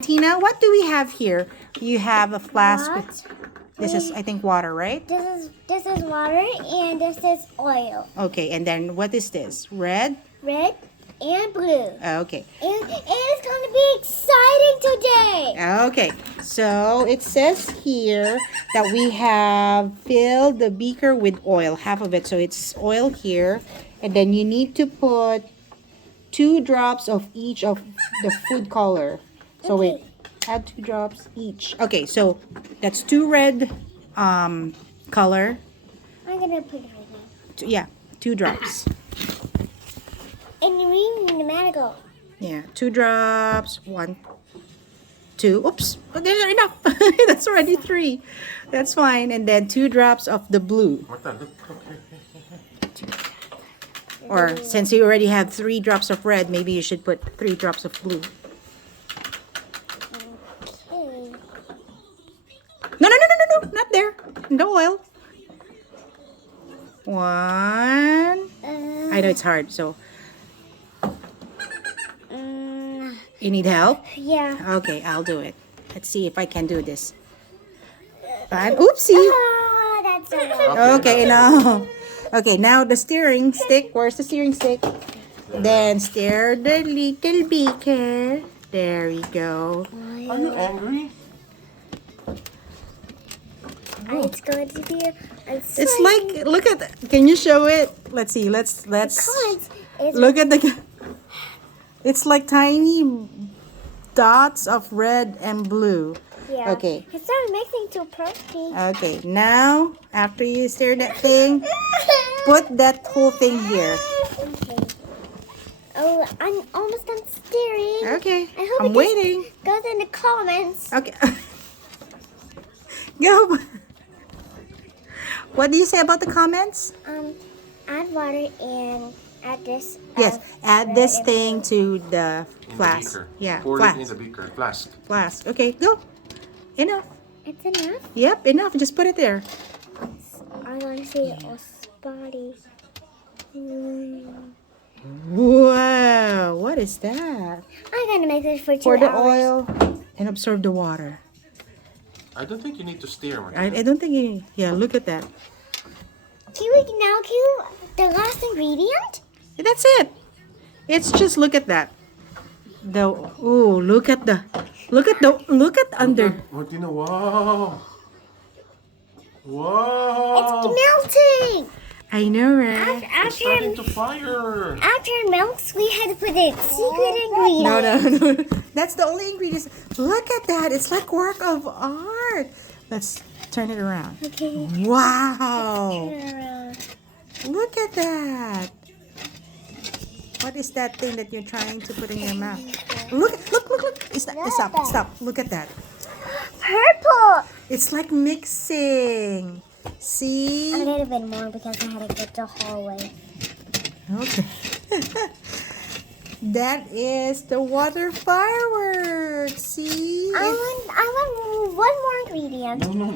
Tina, what do we have here? You have a flask What? with, this is, I think, water, right? This is water and this is oil. Okay, and then what is this? Red? Red and blue. Okay. And it's going to be exciting today. Okay, so it says here that we have filled the beaker with oil, half of it. So it's oil here. And then you need to put 2 drops of each of the food color. So wait, add 2 drops each. Okay, so that's 2 red color. I'm going to put it right now. Yeah, 2 drops. And you mean the marigold. Yeah, 2 drops. 1, 2. Oops, oh, there's not enough. That's already 3. That's fine. And then 2 drops of the blue. Or since you already have 3 drops of red, maybe you should put 3 drops of blue. Okay. No, not there. No oil. 1. I know it's hard, so you need help? Yeah. Okay, I'll do it. Let's see if I can do this. And oopsie. Oh, that's so low. Okay, now. Okay, now the steering stick. Where's the steering stick? Then steer the little beaker. There we go. Are you angry? It's going to be It's like, look at that. Can you show it? Let's see. Let's look at the. It's like tiny dots of red and blue. Yeah. Okay. It's not mixing too perfectly. Okay, now after you stir that thing, put that whole thing here. Okay. Oh, I'm almost done stirring. Okay, I hope I'm waiting. Goes in the comments. Okay. Go. What do you say about the comments? Add water and add this. Yes, add this red thing to the flask. Beaker. Yeah, Pour it in flask. the beaker. Flask. Flask. Okay, go. Enough. It's enough. Yep, enough. Just put it there. I want to see it all spotty. Wow, what is that? I'm gonna make this for 2 Pour the hours. oil and absorb the water. I don't think you need to stir, Martina. I don't think you. Yeah, look at that. The last ingredient? That's it. It's just look at that. Look at under. Martina, wow. Wow. It's melting. I know, right? It's starting to fire. After it melts, we had to put the secret ingredient. No. That's the only ingredients. Look at that. It's like work of art. Let's turn it around. Okay. Wow. Look at that. What is that thing that you're trying to put in your mouth? Look. Stop. Look at that. Purple. It's like mixing. See? A little bit more because I had to get the hallway. Okay. That is the water fireworks. See? I want one more ingredient. No.